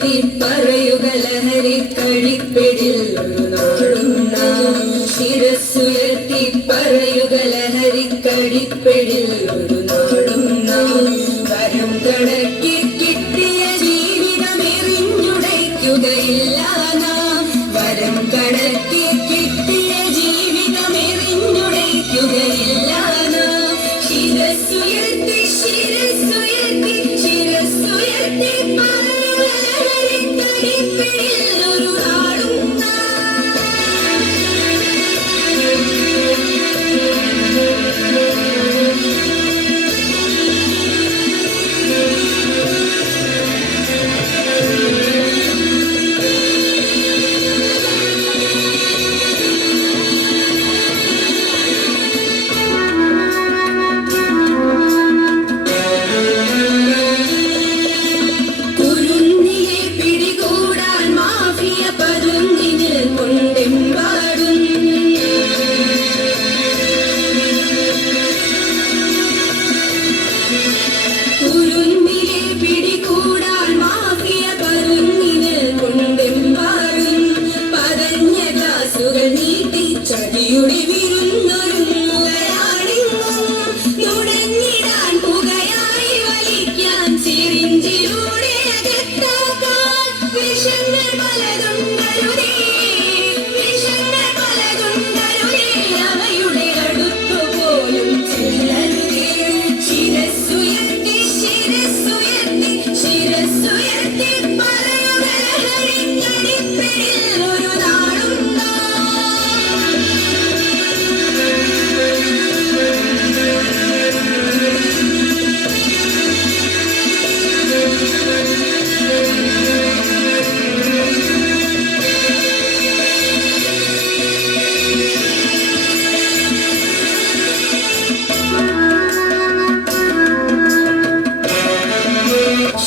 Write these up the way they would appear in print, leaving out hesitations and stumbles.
ശിരസ്സുയർത്തി പറയുക ലഹരി കഴിപ്പിടിൽ ഒരു നാടും നാം. ശിരസ്സുയർത്തി പറയുക ലഹരി കഴിപ്പിടിൽ ഒരു നാടും നാം. വരം കണക്കി കിട്ടിയ ജീവിതമെറിഞ്ഞുടയ്ക്കുകയില്ല നാം. വരം കണക്കി കിട്ടിയ ജീവിതമെറിഞ്ഞുടയ്ക്കുകയില്ല നാം. ശിരസ്സുയർത്തി ശിരസ്സുയർത്തി ശിരസ്സുയർത്തി പറയുക ലഹരി കഴിപ്പിടിൽ ഒരു നാടും നാം. കുരുന്നിയെ പിടികൂടാൻ മാഫിയ പരുന്നിന് കൊണ്ടെമ്പാടും. കുരുന്നിയെ പിടികൂടാൻ മാഫിയ പരുന്നിന് കൊണ്ടെമ്പാടും. പതഞ്ഞ ഗ്ലാസുകൾ നീട്ടി ചതിയുടെ വിരുന്നൊരുങ്ങുകയാണെങ്ങും. നുണഞ്ഞിടാൻ പുകയായി വലിക്കാൻ സിറിഞ്ചിലൂടെ അകത്താക്കാൻ. വിഷങ്ങൾ പലതുണ്ടരുതേ വിഷങ്ങൾ പലതുണ്ടരുതേ അവയുടെ അടുത്തുപോലും ചെല്ലരുതേ. ശിരസ്സുയർത്തി ശിരസ്സുയർത്തി ശിരസ്സുയർത്തി പറയുക ലഹരി കഴിപ്പിടിൽ ഒരു നാടും നാം.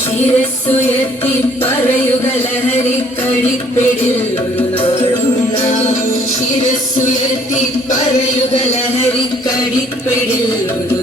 ശിരസ്സുയർത്തി പറയുക ലഹരി കഴിപ്പിടിൽ ഒരു നാടും നാം. ശിരസ്സുയർത്തി പറയുക ലഹരി കഴിപ്പിടിൽ ഒരു